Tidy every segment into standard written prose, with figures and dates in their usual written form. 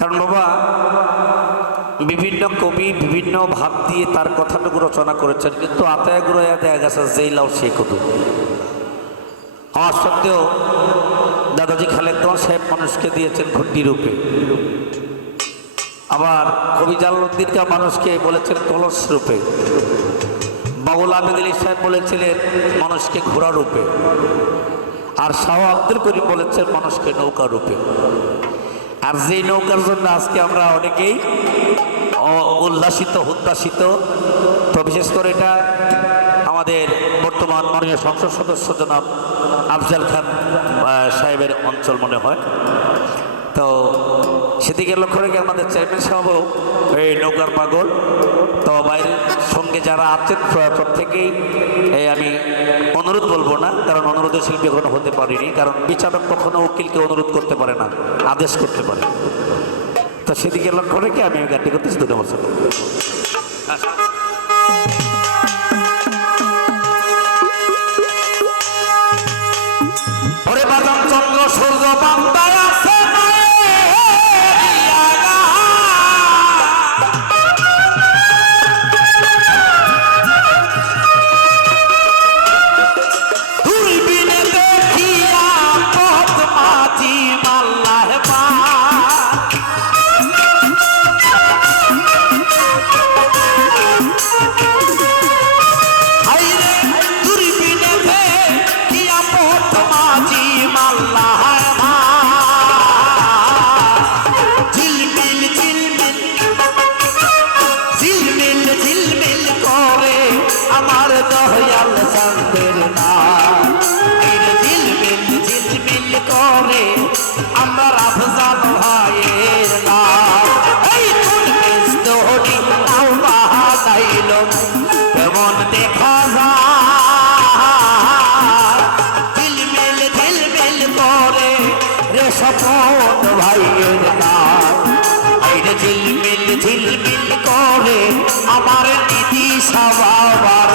কারণ বাবা বিভিন্ন কবি বিভিন্ন ভাব দিয়ে তার কথাটুকু রচনা করেছেন, কিন্তু আতায় গুড়াইয়া দেখা গেছে যেই লাও সে কত। আমার সত্ত্বেও দাদাজি খালেদ সাহেব মানুষকে দিয়েছেন ঘুটি রূপে, আবার কবি জালালউদ্দিন খাঁ মানুষকে বলেছেন কলস রূপে, বাবুল আহমেদ আলী সাহেব বলেছিলেন মানুষকে ঘোড়া রূপে, আর শাহ আব্দুল করিম বলেছেন মানুষকে নৌকা রূপে। আর যে নৌকার জন্য আজকে আমরা অনেকেই উল্লাসিত উদ্ভাসিত, তো বিশেষ করে এটা আমাদের বর্তমান মাননীয় সংসদ সদস্য জনাব আফজাল খান সাহেবের অঞ্চল মনে হয়, তো সেদিকে লক্ষ্য রেখে আমাদের চেয়ারম্যান সাহেবও এই নৌকার পাগল। তো বাইরের সঙ্গে যারা আছেন প্রত্যেকেই আমি অনুরোধ বলবো না, কারণ অনুরোধের শিল্পী এখনো হতে পারিনি, কারণ বিচারক কখনো উকিলকে অনুরোধ করতে পারে না, আদেশ করতে পারে। তো সেদিকে লক্ষ্য রেখে আমি গানটি করতেছি। ধন্যবাদ। ওরে বাদাম চন্দ্র সূর্য বান্দায় আছে সপন ভাইয়ের নাম আইরে ঝিলমিল ঝিলমিল করে আমার নীতি সবার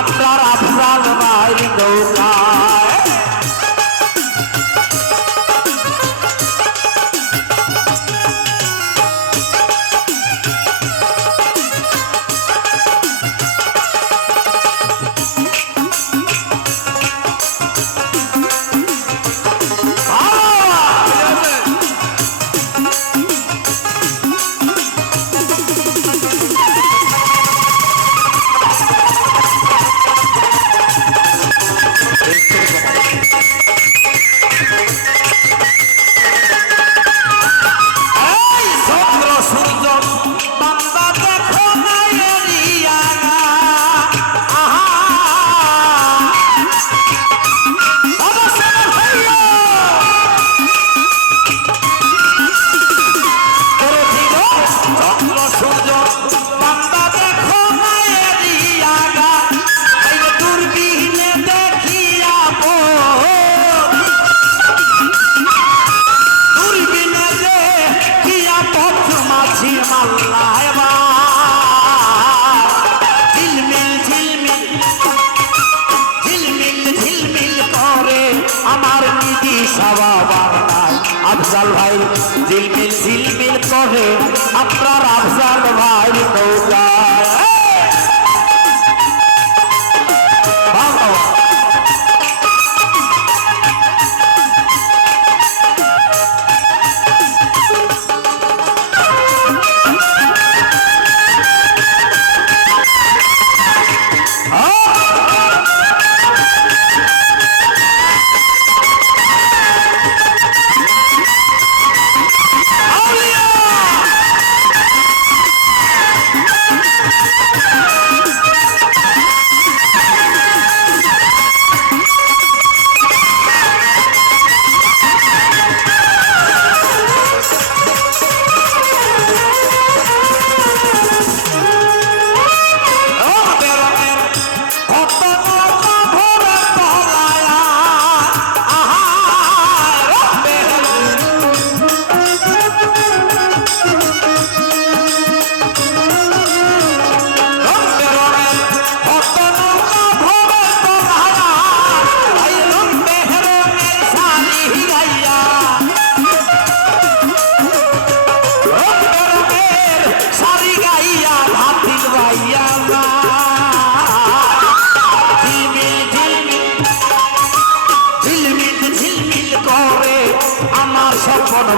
আপনার আফজাল ভাইয়ের নৌকা মাল্লাহ ঝিলমিল ঝিলমিল করে আপনার আফজাল ভাই নৌকা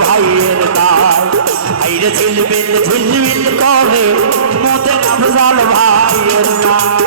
ভাইয়ের গায় আইরে ঝিলমিল ঝিলমিল করে মোদের আফজাল ভাইয়ের গায়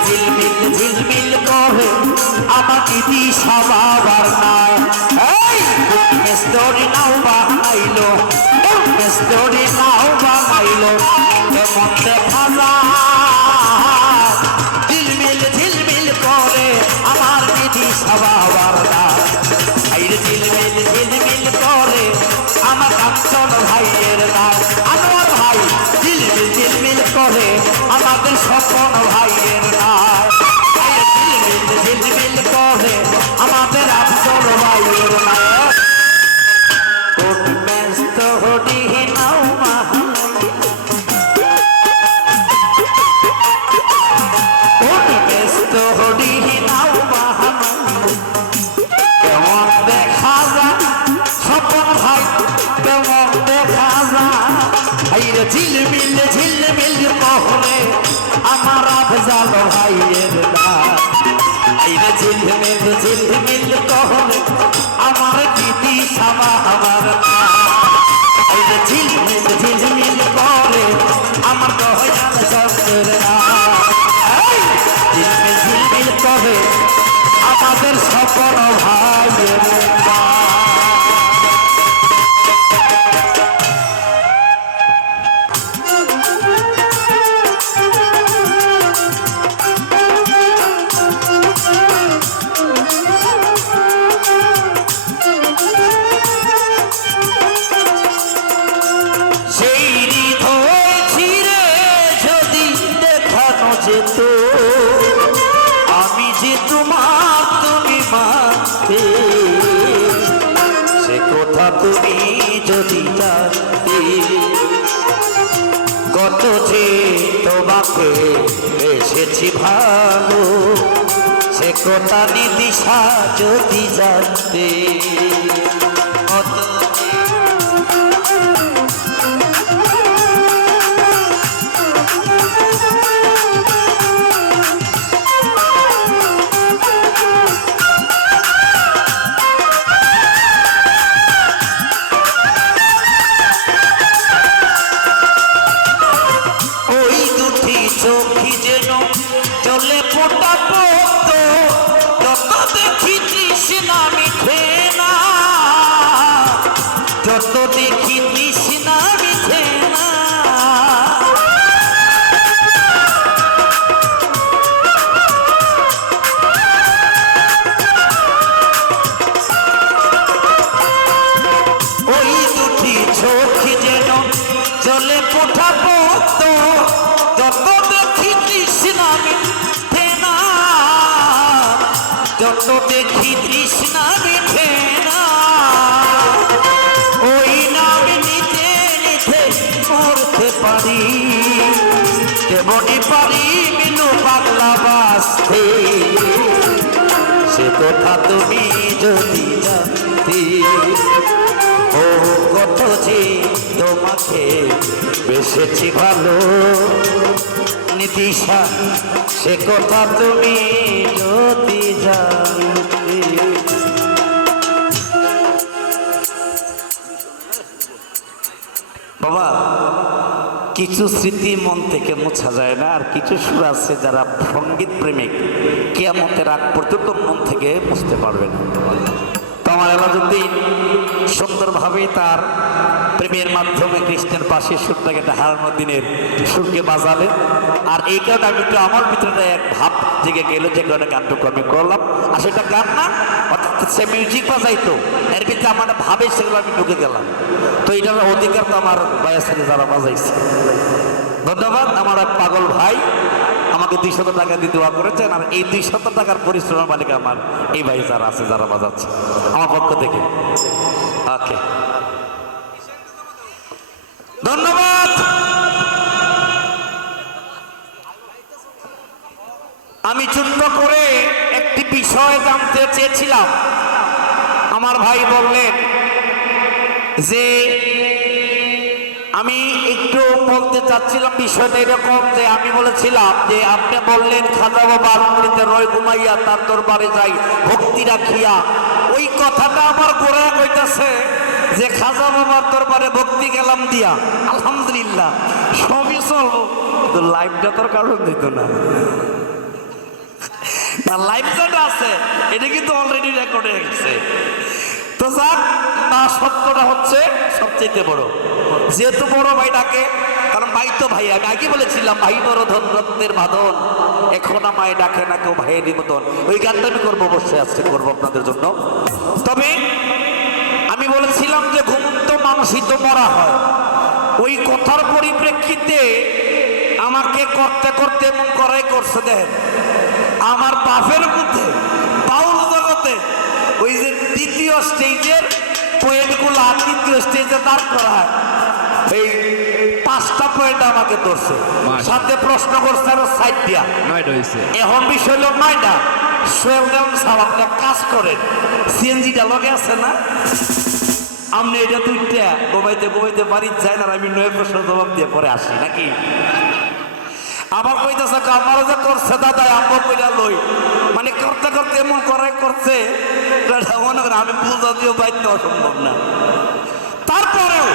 ঝিলমিল ঝিলমিল করে আমার দিদি সবার নাই মেস্তরি নাও বানাইলো মেস্তরি নাও বানাইলো কেমন দেখা যায় ঝিলমিল ঝিলমিল করে আমার দিদি সবার নাই ঝিলমিল ঝিলমিল করে আমার কাঞ্চন ভাইয়ের নাই আমার ভাই ঝিলমিল ঝিলমিল করে আমাদের স্বপন ভাইয়ের নাই ঝিলমিল ঝিলমিল করে আমাদের আফজাল ভাইয়ের নাই কোন ব্যস্ত হরি নাও কোন ব্যস্ত হরি নাও কেমন দেখা যায় স্বপন ভাই কেমন দেখা যায় আইরে ঝিলমিল ঝিলমিল করে আমার আফজাল ভাইয়ের নাই আইরে ঝিলমিল ঝিলমিল করে আমার দিদি সাবা আমার আইরে ঝিলমিল ঝিলমিল করে আমার দয়াল চন্দ্রের নাই ঝিলমিল ঝিলমিল করে আমাদের স্বপন ভাইয়ের নাই আমি যে তোমার তুমি মানতে সে কথা তুমি যদি জানতে কত যে তোমাকে এসেছি ভালো সে কথা নিদিশা যদি জানতে কত চোখি যেন চলে ফোটা পড়ত যত দেখি তৃষ্ণা মিঠে না, যত দেখি তৃষ্ণা মিঠে না। ওই দুটি চোখি যেন চলে ফোটা পড়ত যত দেখি তৃষ্ণা মিঠে না, যত দেখি তৃষ্ণা মিঠে না। ওই নাম নিতে নিতে মরতে পারি, তেমনি পারি মিনু পাগলা বাসতে। সে কথা তুমি যদি জানতে, ও কত যে তোমাকে বেসেছি ভালো নিদিশা, সে কথা তুমি যদি জানতে। বাবা, কিছু স্মৃতি মন থেকে মোছা যায় না, আর কিছু সুর আছে যারা সঙ্গীত প্রেমিক কিয়ামতের আগ পর্যন্ত মন থেকে মুছতে পারবে না। তো আমার এলাজুদ্দিন সুন্দরভাবে তার প্রেমের মাধ্যমে কৃষ্ণের পাশে সুরটাকে একটা হারানোর দিনের সুরকে বাজালে, আর এই কারণে আমি একটু আমার ভিতরে এক ভাব জেগে গেল, যে কারণে গানটুকু আমি করলাম। আর সেটা গান না, অর্থাৎ সে মিউজিক বাজাইতো, এর ভিতরে আমার ভাবে সেগুলো আমি ঢুকে গেলাম। তো এটার অধিকার তো আমার ভাইয়ের সাথে যারা বাজাইছে। ধন্যবাদ আমার এক পাগল ভাই, আমাকে 200 টাকা দিয়ে দোয়া করেছেন, আর এই 200 টাকার পরিশ্রমের মালিক আমার এই ভাই যারা আছে, যারা বাজাচ্ছে আমার পক্ষ থেকে। ওকে, ধন্যবাদ। আমি ছোট্ট করে একটি বিষয় জানতে চেয়েছিলাম। আমার ভাই বললেন যে আমি একটু বলতে চাচ্ছিলাম বিষয়টা এরকম, যে আমি বলেছিলাম যে আপনি বললেন খাজা বাবা রাত্রিতে রয় ঘুমাইয়া তার দরবারে যাই ভক্তি রাখিয়া। ওই কথাটা আমার গোড়া কইতাছে যে খাজা বাবার দরবারে ভক্তি গেলাম দিয়া, আলহামদুলিল্লাহ সবই চলবো, কিন্তু লাইফটা তোর কারণ দিত না। লাইফ যেটা আছে এটা কিন্তু অলরেডি রেকর্ড হয়ে গেছে। তো যাক, না সত্যটা হচ্ছে সবচেয়ে বড়, যেহেতু বড় ভাই ডাকে, কারণ ভাই তো ভাই। আমি আগে বলেছিলাম ভাই বড় ধন রত্নের বাঁধন, এখন আমায় ডাকে না কেউ ভাইয়ের নিমন্ত্রণ। ওই গানটা আমি করবো, অবশ্যই আজকে করবো আপনাদের জন্য। তবে আমি বলেছিলাম যে ঘুমন্ত মানুষই তো মরা হয়। ওই কথার পরিপ্রেক্ষিতে আমাকে করতে করতে এমন করাই করছে। দেখেন, আমার বাপের মধ্যে বাউল জগতে ওই যে দ্বিতীয় স্টেজের পয়েন্টগুলো তৃতীয় স্টেজে দাঁড় করা হয়, এই 5টা পয়েন্ট আমাকে ধরছে, সাথে প্রশ্ন করছে আরো 6 দিয়া, 9টা হয়েছে। এখন বিষয় হলো 9টা। সোহেল সাহেব আপনি কাজ করেন, সিএনজিটা লগে আছে না, আপনি এটা 2টা ঘুমাইতে ঘুমাইতে বাড়ির যায় না, আমি 9 প্রশ্ন জবাব দিয়ে পরে আসি নাকি। আবার কইতেছে আমারও যে করছে দাদা, আম্মু কইরা লই, মানে করতে করতে এমন করাই করছে মনে করেন আমি বুঝা দিয়েও বাইতে অসম্ভব না। তারপরেও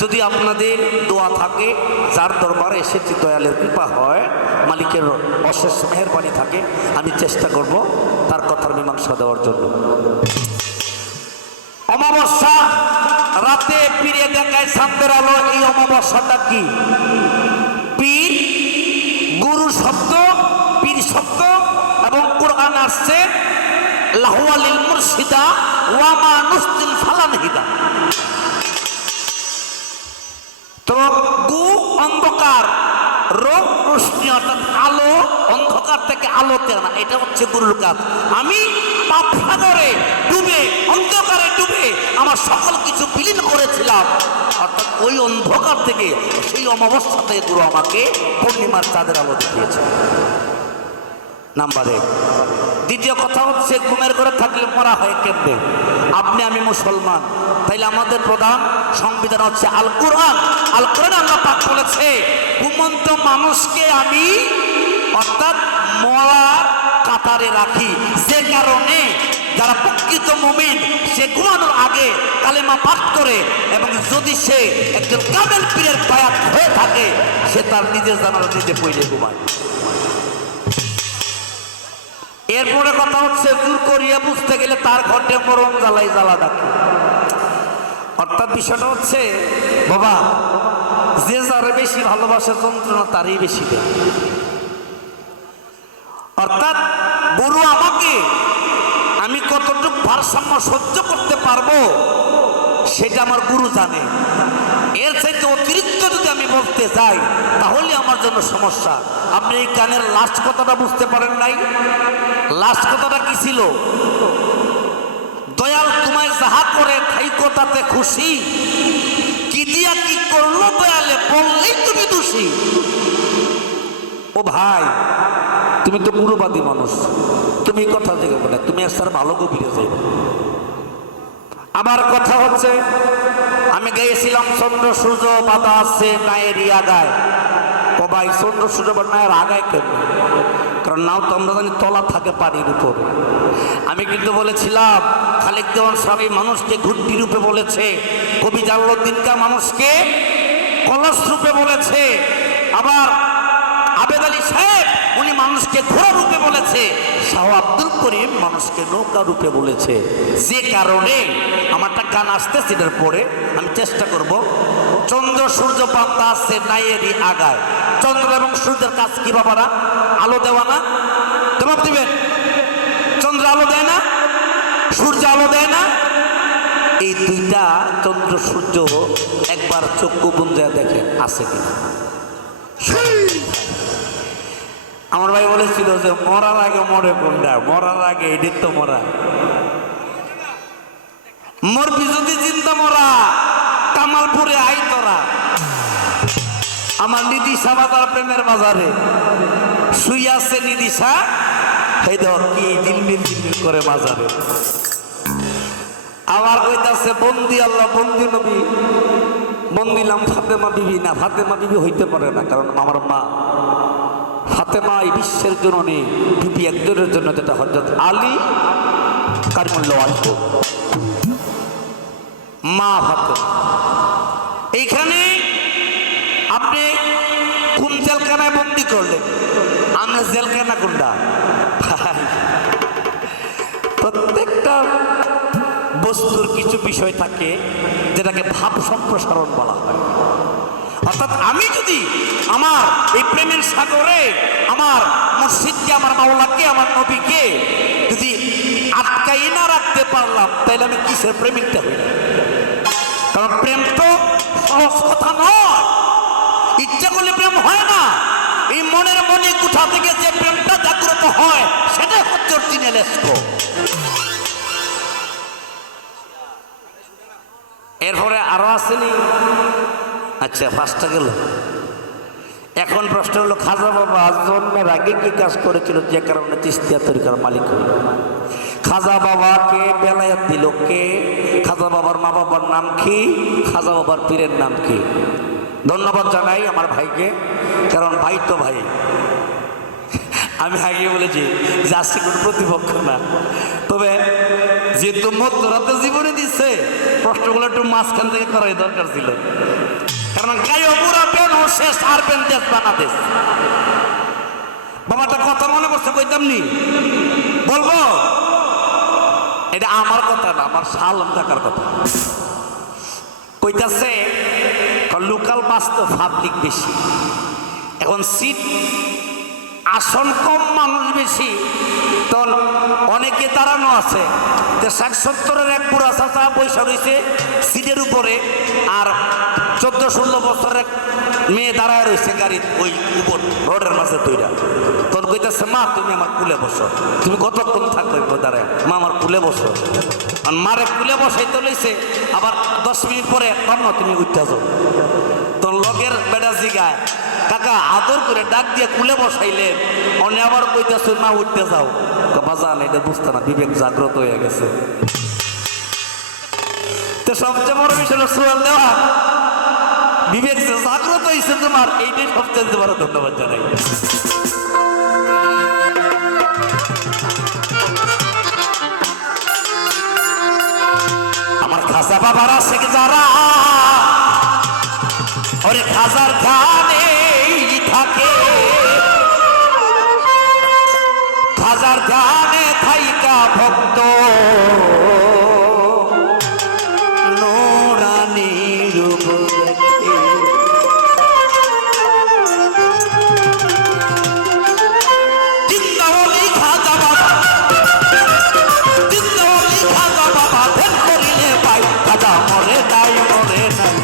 যদি আপনাদের দোয়া থাকে, যার দরবারে এসেছি দয়ালের কৃপা হয়, মালিকের অশেষ মেহেরবানি থাকে, আমি চেষ্টা করব তার কথার মীমাংসা দেওয়ার জন্য। অমাবস্যা রাতে পীরে দেখায় চাঁদের আলো। এই অমাবস্যাটা কি? পীর, গুরু শব্দ, পীর শব্দ, এবং কোরআন আসছে লাহুয়ালিল মুর্শিদা ওয়া মা নুসতিল ফালানহিদা। তো গু অন্ধকার, রোগ রোশনি অর্থাৎ আলো, অন্ধকার থেকে আলোতে আনা, এটা হচ্ছে গুরুর কাজ। আমি পাপ সাগরে ডুবে, অন্ধকারে ডুবে আমার সকল কিছু বিলীন করেছিলাম, অর্থাৎ ওই অন্ধকার থেকে, সেই অমাবস্যা থেকে গুরু আমাকে পূর্ণিমার চাঁদের আলো দেখিয়েছে। নাম্বার 1। দ্বিতীয় কথা হচ্ছে ঘুমের ঘরে থাকলে মরা হয় কেমনে? আপনি আমি মুসলমান, তাইলে আমাদের প্রধান সংবিধান হচ্ছে আল কোরআন। আল কোরআন আল্লাহ পাক বলেছে ঘুমন্ত মানুষকে আমি অর্থাৎ মরার কাতারে রাখি, যে কারণে যারা প্রকৃত মুমিন সে ঘুমানোর আগে কালেমা পাঠ করে, এবং যদি সে একজন কামেল পীরের বায়াত হয়ে থাকে সে তার নিজের জানালা নিজে পড়ে ঘুমায়। এরপরে কথা হচ্ছে জোর করিয়া বুঝতে গেলে তার ঘটে মরণ জ্বালাই জ্বালা ডাকে। অর্থাৎ বিষয়টা হচ্ছে বাবা, যে যারে বেশি ভালোবাসে যন্ত্রণা তারই বেশি দেয়। অর্থাৎ গুরু আমাকে আমি কতটুকু ভারসাম্য সহ্য করতে পারবো সেটা আমার গুরু জানে। এর চাইতে অতিরিক্ত যদি আমি বলতে যাই তাহলে আমার জন্য সমস্যা। আপনি এই গানের লাস্ট কথাটা বুঝতে পারেন নাই? লাস্ট কথাটা কি ছিল? দয়াল তোমায় যাহা করে থাইকো তাতে খুশি, কি দিয়া কি করলো দয়ালে বললেই তুমি দোষী। ও ভাই, তুমি তো গুরুবাদী মানুষ, তুমি কথা থেকে বলে তুমি আস্তার ভালো গভীরে যাই। আমার কথা হচ্ছে আমি গিয়েছিলাম চন্দ্র সূর্য বাধা আছে নায়েরই আগায়। ও ভাই, চন্দ্র সূর্য বা নায়ের আগায় কেন? কারণ নাও তো আমরা জানি তলা থাকে পানির উপরে। আমি কিন্তু বলেছিলাম খালিক দেওয়ান স্বামী মানুষকে ঘুরটি রূপে বলেছে, কবি জালালউদ্দিন খাঁ মানুষকে কলস রূপে বলেছে, আবার আবেদ আলী সাহেব উনি মানুষকে ঘোড়া রূপে বলেছে, শাহ আব্দুল করিম মানুষকে নৌকা রূপে বলেছে। যে কারণে আমারটা গান আসতে সেটার পরে আমি চেষ্টা করব। চন্দ্র সূর্য পাতা আছে নাইয়েরই আগায়। চন্দ্র এবং সূর্যের কাজ কি বাবারা? আলো দেওয়া না? জবাব দিবেন। চন্দ্র আলো দেয় না? সূর্য আলো দেয় না? এই দুইটা চন্দ্র সূর্য একবার চক্ষু বুঞ্জা দেখে আছে কিনা। আমার ভাই বলেছিল যে মরার আগে মরে কোনটা? মরার আগে এটি তো মরা। মরবি যদি চিন্তা মরা কামালপুরে আই তোরা। আমার নিদিশা বাজার প্রেমের বাজারে শুই আছে নিদিশা, এই দেখ কি দিলমিল দিলমিল করে বাজারে। আবার কইতাছে বন্দি আল্লাহ বন্দি নবী, বন্দিলাম ফাতেমা বিবি। না, ফাতেমা বিবি হইতে পারে না, কারণ আমার মা ফাতেমা এই বিশ্বের জন্য নেই, বিবি একজনের জন্য, যেটা হযরত আলী কারিমুল্লাহ আনহু, মা ফাতেমা। এইখানে আপনি কোন জেলখানায় বন্দি করলেন? আমরা জেলখানা কোনটা? প্রত্যেকটা বস্তুর কিছু বিষয় থাকে যেটাকে ভাব সম্প্রসারণ বলা হয়। অর্থাৎ আমি যদি আমার এই প্রেমের সাগরে আমার মুর্শিদকে, আমার মাওলাকে, আমার নবীকে যদি আটকাই না রাখতে পারলাম তাহলে আমি কিসের প্রেমিকটা হই? কারণ প্রেম তো সহজ কথা নয়, ইচ্ছা করলে প্রেম হয় না। এই মনের মনে কোথা থেকে যে প্রেমটা জাগ্রত হয় সেটা হচ্ছে অরিজিনাল এসকো। এরপরে আরো আসেনি। আচ্ছা, পাঁচটা গেল। এখন প্রশ্ন হলো খাজা বাবা জন্মের আগে কি কাজ করেছিল যে কারণে চিস্তিয়া তরিকার মালিক হইল? খাজা বাবাকে বেলায়াত দিল কে? খাজা বাবার মা বাবার নাম কি? খাজা বাবার পীরের নাম কি? ধন্যবাদ জানাই আমার ভাইকে, কারণ ভাই তো ভাই। আমি আগে বলেছি যে আজকে কোনো প্রতিপক্ষ না, তবে যেহেতু মধ্যরাতে জীবনে দিচ্ছে প্রশ্নগুলো একটু মাঝখান থেকে করাই দরকার ছিল। কারণ গায়ে পুরা পেন ও শেষ আর পেন দেশ বাংলাদেশ। বাবাটা কথা মনে করছে, কইতাম নি বলবো? এটা আমার কথা না, আমার সালাম থাকার কথা। কইতাছে লোকাল বাস তো পাবলিক বেশি, এখন সিট আসন কম, মানুষ বেশি, তো অনেকে দাঁড়ানো আছে। 60-70-এর এক বুড়া চাচা পয়সা রয়েছে সিটের উপরে, আর 14-16 বছরের মেয়ে দাঁড়ায় রয়েছে গাড়ির ওই উপর রোডের মাঝে তৈরা। তোর কইতেছে মা তুমি আমার কুলে বসো। তুমি কতক্ষণ থাকবে দাঁড়ায়? মা আমার কুলে বসো। আর মারে কুলে বসাই তো লইছে, আবার 10 মিনিট পরে কম তুমি উঠতে যাও। তোর লগের বেটা জিগায় কাকা আদর করে ডাক দিয়ে কুলে বসাইলেন, অনে আবার কইতেছে না উঠতে যাও। বাজান এটা বুঝতে না, বিবেক জাগ্রত হয়ে গেছে। তো সবচেয়ে বড় বিষয় হলো সোয়াল দেওয়া, বিবেক যে জাগ্রত হয়েছে তোমার, এইটাই সবচেয়ে বড় ধন্যবাদ জানাই। আমার খাজা বাবার আছে যারা, ওরে খাজার খানে থাকে, খাজার খানে থাইকা ভক্ত নোরানি রূপ দেখে। জিন্দাওয়ালি খাজা বাবা, জিন্দাওয়ালি খাজা বাবা, ধ্যান করিলে পাই খাজা মরে নাই মরে নাই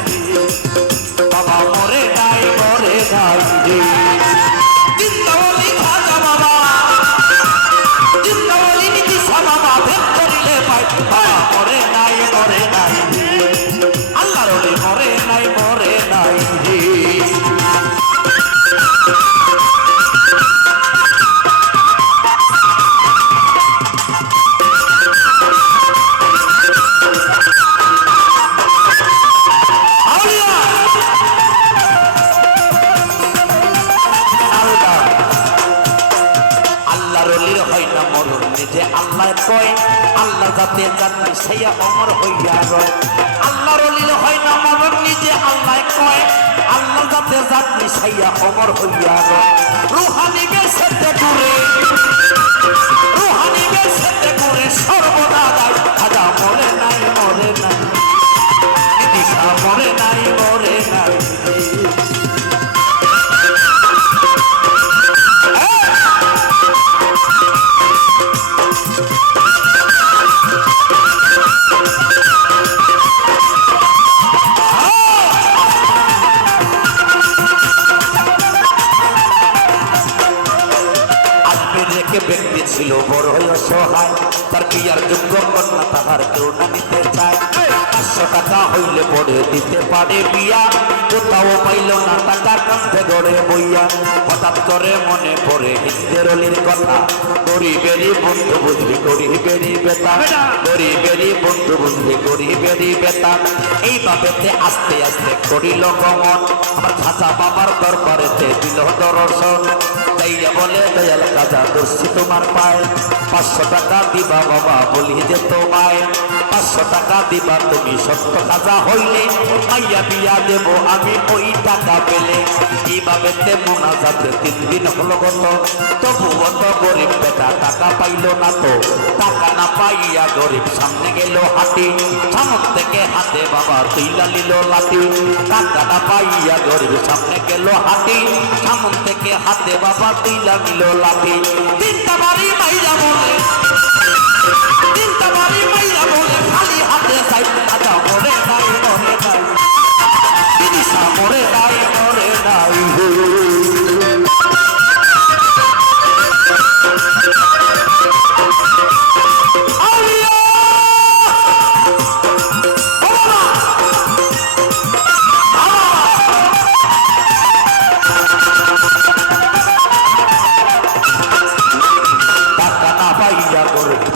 বাবা, মরে নাই মরে নাই রে। জিন্দাওয়ালি খাজা বাবা, জিন্দাওয়ালি নীতি বাবা, ধ্যান করিলে পাই বাবা মরে নাই মরে নাই রে। আল্লাহর ওলি মরে নাই মরে নাই রে। আল্লাহ কয় আল্লাহ যাতে জাতি সাইয়া অমর হইয়া রয়। আল্লাহর ওলি হয় না মরণ, নিজে আল্লাহ কয় আল্লাহ যাতে জাতি সাইয়া অমর হইয়া রয়। রুহানি বেসেতে ঘুরে, রুহানি বেসেতে ঘুরে সর্বদা দায় খাজা মরে নাই মরে নাই, দিশা মরে নাই মরে নাই। ব্যক্তি ছিল বড়ই অসহায়, তার বিয়ার যোগ্য কন্যা তাহার কেউ না নিতে চায়। 500 টাকা হইলে পরে দিতে পারে বিয়া, কোথাও পাইল না টাকা কাঁধে গড়ে বইয়া। হঠাৎ করে মনে পড়ে হিন্দের অলির কথা, গরিবেরই বন্ধু বুঝবি গরিবেরই বেতা, গরিবেরই বন্ধু বুঝবি গরিবেরই বেতা। এই ভাবেতে আস্তে আস্তে করিল গমন, আমার খাজা বাবার দরবারেতে দিল দর্শন। তাইয়া বলে দয়াল খাজা দর্শি তোমার পায়, 500 টাকা দিবা বাবা বলি যে তোমায়, 500 টাকা দিবা তুমি সত্য খাজা হইলে, মাইয়া বিয়া দেব আমি ওই টাকা পেলে। এইভাবে মোনাজাতে 3 দিন হলো গত, তবুও তো গরিব বেটা টাকা পাইল না তো। টাকা না পাইয়া গরিব সামনে গেল হাতি, সামন থেকে হাতে বাবা তুইলা নিল লাঠি। টাকা না পাইয়া গরিব সামনে গেল হাতি, সামন থেকে হাতে বাবা তুইলা নিল লাঠি। 3টা বাড়ি মাইরা বলে, 3টা বাড়ি মাইরা বলে খালি হাতে যাই খাজা মরে নাই মরে নাই, দিশা মরে নাই মরে নাই।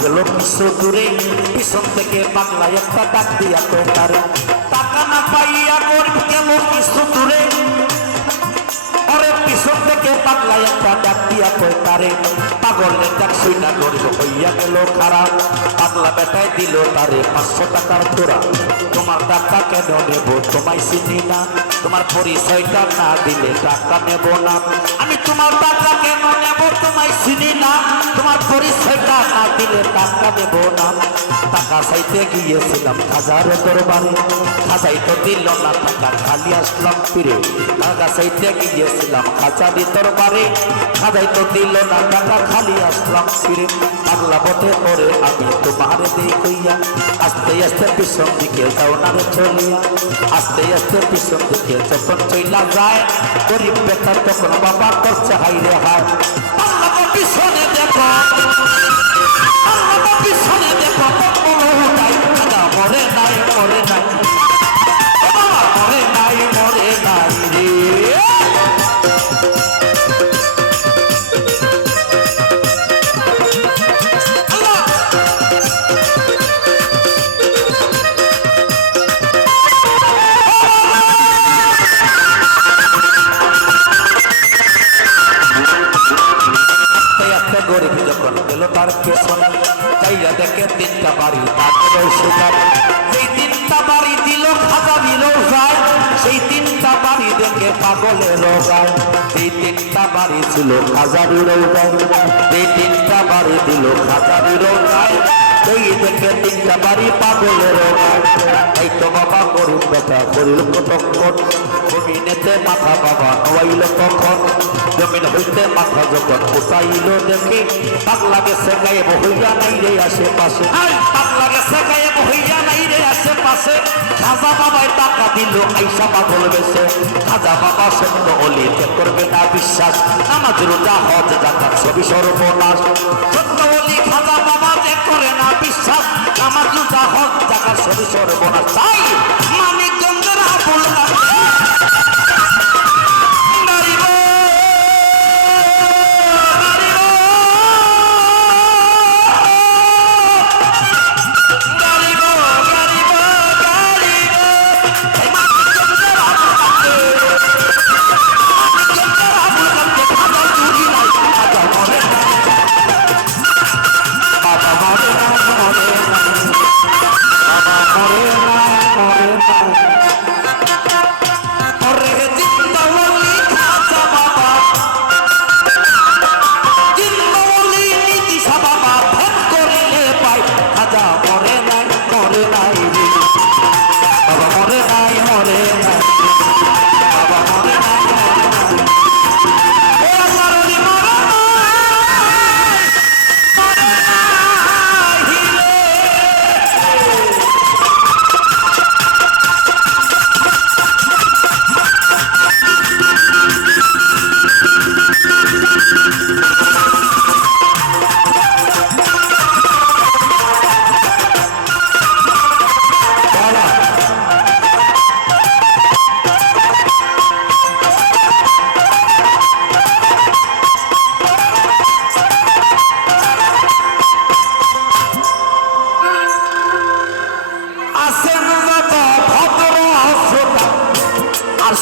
গেল কিছু দূরে, পিছন থেকে বাংলা একটা ডাক দিয়া কয় তারে, টাকা না পাইয়া গরিব গেল কিছু দূরে। ওরে পিছন থেকে বাংলা একটা ডাক দিয়া কয় তারে, পাগলের ডাক শুইনা গরিব হইয়া গেল খারাপ। পাগলা বেটায় দিল তারে 500 টাকার তোরা, তোমার টাকা কেন নেব তোমায় চিনি না, তোমার পরিচয়টা না দিলে টাকা নেব না। আমি তোমার টাকা কেন নেব তোমায় চিনি না, তোমার পরিচয়টা না দিলে টাকা দেব না। টাকা চাইতে গিয়েছিলাম খাজার দরবারে, খাজাই তো দিল না টাকা খালি আসলাম ফিরে। টাকা চাইতে গিয়েছিলাম খাজারি দরবারে, খাজাই তো দিল না টাকা খালি আসলাম ফিরে। পাগলা বটে করে আমি তোমার দেই কইয়া, আস্তে আস্তে পিছন দিকে যাও না রে চলিয়া, আস্তে আস্তে পিছন দিকে যখন চইলা যায়, গরিব বেকার তখন বাবা করছে হাই রে হায়। পাগলা পিছনে দেখো, পাগলা পিছনে দেখো, মরে নাই মরে নাই, মরে নাই মরে নাই রে। বাড়ি তাদেরও সুগার। যেই তিনটা বাড়ি দিল খাজাবি রোজায়, সেই তিনটা বাড়ি দেখে পাগলের রোগায়। এই তিনটা বাড়ি ছিল খাজাবি রোজায়, এই তিনটা বাড়ি দিল খাজাবি রোজায়। এই দেখে তিনটা বাড়ি পাগলের রোগায়। এই তো বাবা গরিব বেটা করিল কতক্ষণ, জমিনেতে মাথা বাবা নোয়াইল তখন। জমিন হইতে মাথা যখন উঠাইল দেখি, পাগলা গেছে গায়েব হইয়া নাই রে আশেপাশে, পাগলা গেছে গায়েব হইয়া নাই রে আশেপাশে। খাজা বাবায় টাকা দিল আইসা পাগল বেশে। খাজা বাবা সত্য অলিতে করবে না বিশ্বাস, নামাজ রোজা হজ জাকাত সবই সর্বনাশ। সত্য অলি খাজা বাবা যে করে না বিশ্বাস, নামাজ রোজা হজ জাকাত সবই সর্বনাশ। তাই মানিকগঞ্জের আবুল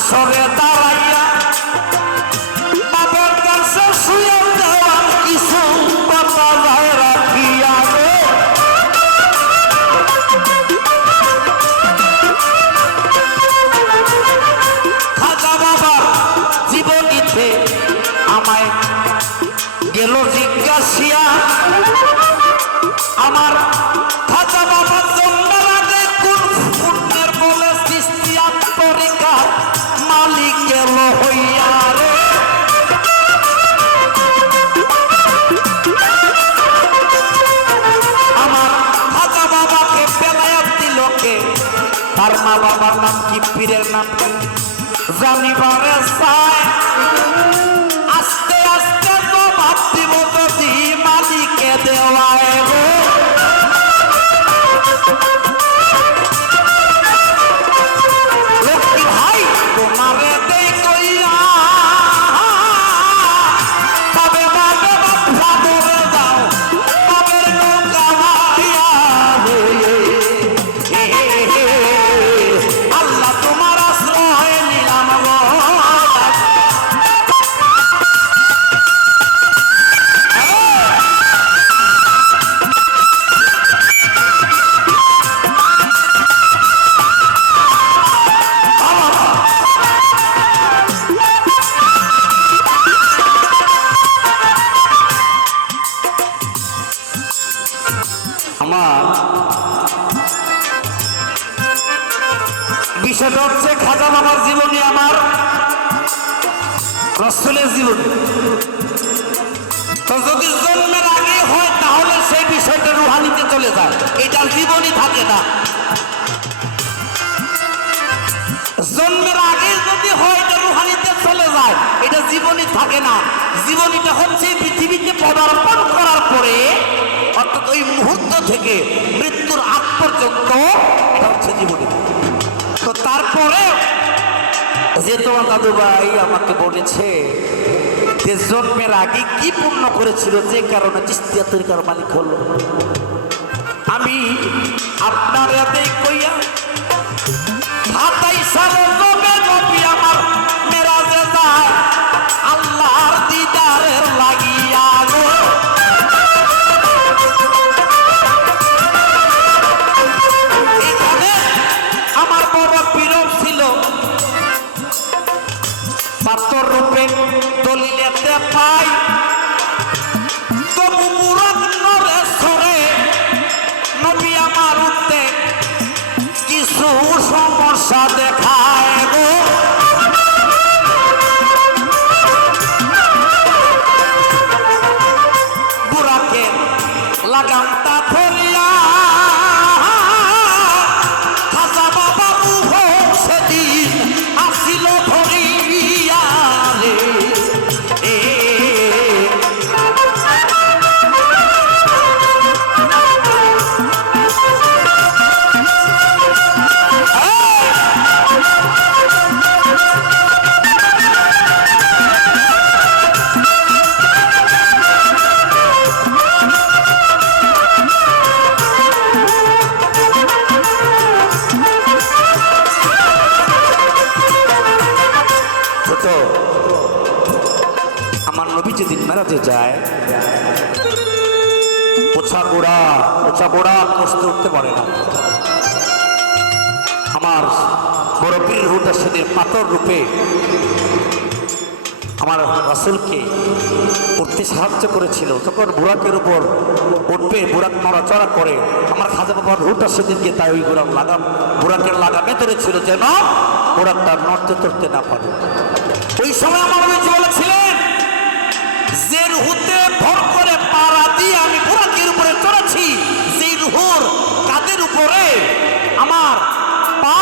সরে দাঁড়াইয়া বাবার কাছে শুয়ে দেওয়ার কিছু কথা যায় রাখিয়া রে। খাজা বাবা জীবনীতে আমায় গেল জিজ্ঞাসিয়া, আমার খাজা বাবার জন্মের আগে কোন পুণ্যের বলে সৃষ্টিয়া তরিকা মালিক গেল হইয়া রে। আমার খাজা বাবাকে বেলায়াত দিল কে, তার মা বাবার নাম কি, পীরের নাম কি জানিবারে চায়। আস্তে আস্তে জবাব দিব যদি মালিকে দেওয়ায় গো। লক্ষ্মী ভাই তোমারে দেই কইয়া তবে বাবা বাচ্চা ধরে যাও, তবে নৌকা ভাইয়া আল্লাহ তোমার আশ্রয় নিলাম গো। আমার বিষয়টা হচ্ছে খাজা বাবার জীবনী আমার রাসূলের জীবনী। তো যদি জন্মের আগে হয় তাহলে সেই বিষয়টা রুহানিতে চলে যায়, এটার জীবনী থাকে না। জন্মের আগে যদি হয় এটা রুহানিতে চলে যায়, এটা জীবনী থাকে না। জীবনীটা হচ্ছে পৃথিবীতে পদার্পণ করার পরে, অর্থাৎ ওই মুহূর্ত থেকে মৃত্যুর আগ পর্যন্ত এটা হচ্ছে জীবনী। তো তারপরে যে তোমার দাদু ভাই আমাকে বলেছে যে জন্মের আগে কি পুণ্য করেছিল যে কারণে চিস্তিয়া তরিকার মালিক হলো, আমি আপনার এতে কইয়া 27 সালে নবে নবী আমার মেরাজে যায় আল্লাহর দিদারের লাগিয়া গো। পাই তবু বুড়াক নরে সরে নবী আমার উঠতে কিছু সমস্যা দেখায় গো বুড়াকে লাগামটা ধরিয়া খাজা বাবা মুহ সেদিন আসিল ধরিয়া রে আমার নবী যেদিন মেরাজে যায় ওছা গোড়া কষ্ট উঠতে পারে না আমার বড় পীর হুদার সাথে পাথর রূপে আমার রাসূলকে উঠতে সাহায্য করেছিল যখন বুরাকের উপর উঠবে বুরাক নড়াচড়া করে আমার খাজা বাবার হুদার সেদিনকে তাই ওই বুরাকের লাগামে ধরেছিল যেন বুরাকটা নড়তে চড়তে না পারে ওই সময় আমার নবী বলেছিলেন যে রুহুতে ভর করে পাড়া দিয়ে আমি বুরাকের উপরে চড়াচ্ছি যে রুহুর কাদের উপরে আমার পা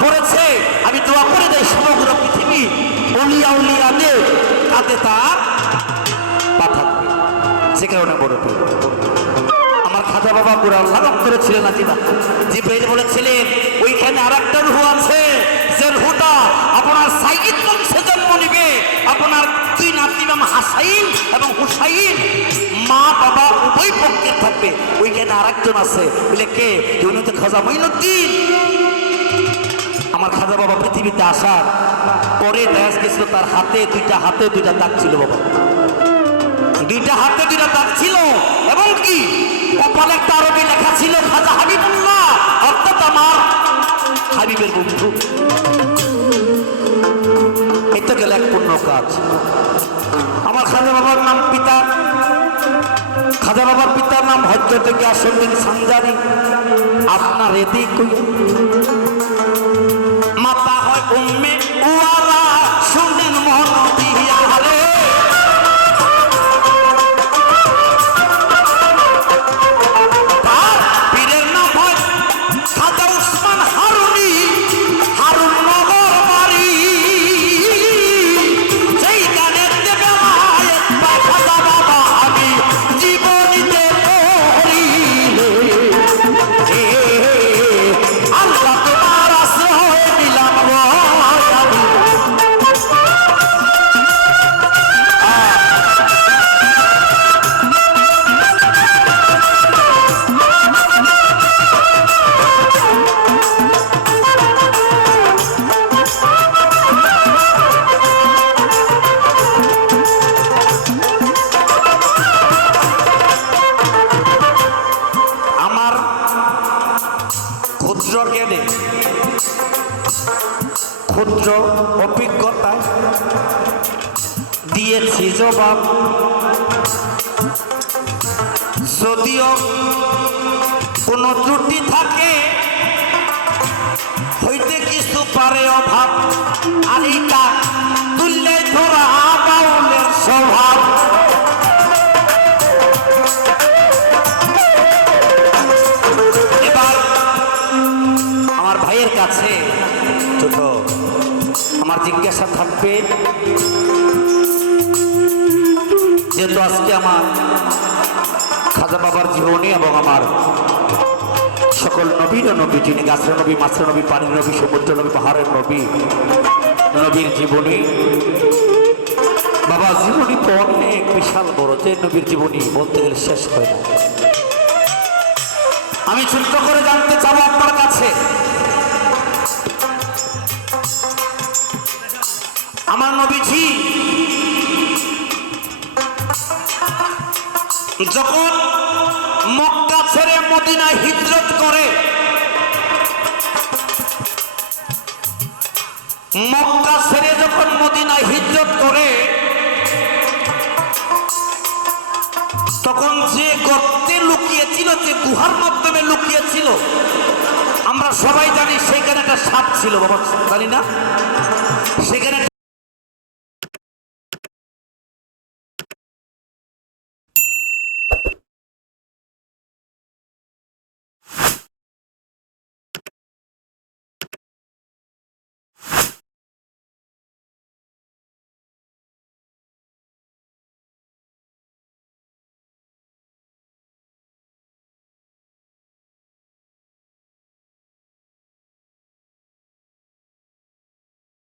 পড়েছে আমি দোয়া করে দেই সমগ্র পৃথিবী অলিয়া উলিয়াদের কাঁধে তার পা থাকবে যে কারণে বড় আমার খাজা বাবা বুড়া লাগাম করেছিলেন আজিবা জিব্রাইল বলেছিলেন ওইখানে আর একটা রুহু আছে যে রুহুটা আপনার সাইয়্যিদ বংশে জন্ম নিবে আপনার দুই নাতি নাম হাসাইন এবং হুসাইন মা বাবা উভয় পক্ষে থাকবে ওইখানে আর একজন আছে বলে কে উনি তো খাজা মঈনুদ্দিন আমার খাজা বাবা পৃথিবীতে আসার পরে দেখা গেছিল তার হাতে দুইটা দাগ ছিল বাবা দুইটা হাতে দুইটা দাগ ছিল এবং কি কপালে একটা আরবি লেখা ছিল খাজা হাবিবুল্লাহ অর্থাৎ আমার হাবিবের বন্ধু এটা গেল এক পূর্ণ কাজ আমার খাজা বাবার নাম খাজা বাবার পিতার নাম হযরত গিয়াসউদ্দিন সানজারি আপনার এদিক মাতা হয় উম্মে ওয়ারা শুনেন মন দিয়া রে তার পীরের নাম হয় খাজা উসমান হারুনি হারুন নগর বাড়ি যেই গানের দেবে মায়ের খাজা বাবা আমি জীবনীতে পড়িলে আল্লাহ তোমার আশ্রয় দিলাম আমি আমার ক্ষুদ্র জ্ঞানে ক্ষুদ্র অভিজ্ঞতায় দিয়েছি জবাব যদিও কোনো ত্রুটি থাকে হইতে কিছু পারে অভাব আর এইটা তুললে ধরা বাউলের স্বভাব এবার আমার ভাইয়ের কাছে ছোট আমার জিজ্ঞাসা থাকবে যেহেতু আজকে আমার খাজা বাবার জীবনী এবং আমার সকল নবীর নবী যিনি গাছের নবী মাছের নবী পানির নবী সমুদ্র নবী পাহাড়ের নবী নবীর জীবনী বাবা জীবনী তো অনেক বিশাল বড় যে নবীর জীবনী বলতে গেলে শেষ হয় না আমি ছোট্ট করে জানতে চাবো আপনার কাছে আমার নবীজি যখন মক্কা ছেড়ে মদিনায় হিজরত করে মক্কা ছেড়ে যখন মদিনায় হিজরত করে তখন যে গর্তে লুকিয়েছিল, যে গুহার মাধ্যমে লুকিয়েছিল, আমরা সবাই জানি সেখানে একটা সাপ ছিল বাবা, জানি না? সেখানে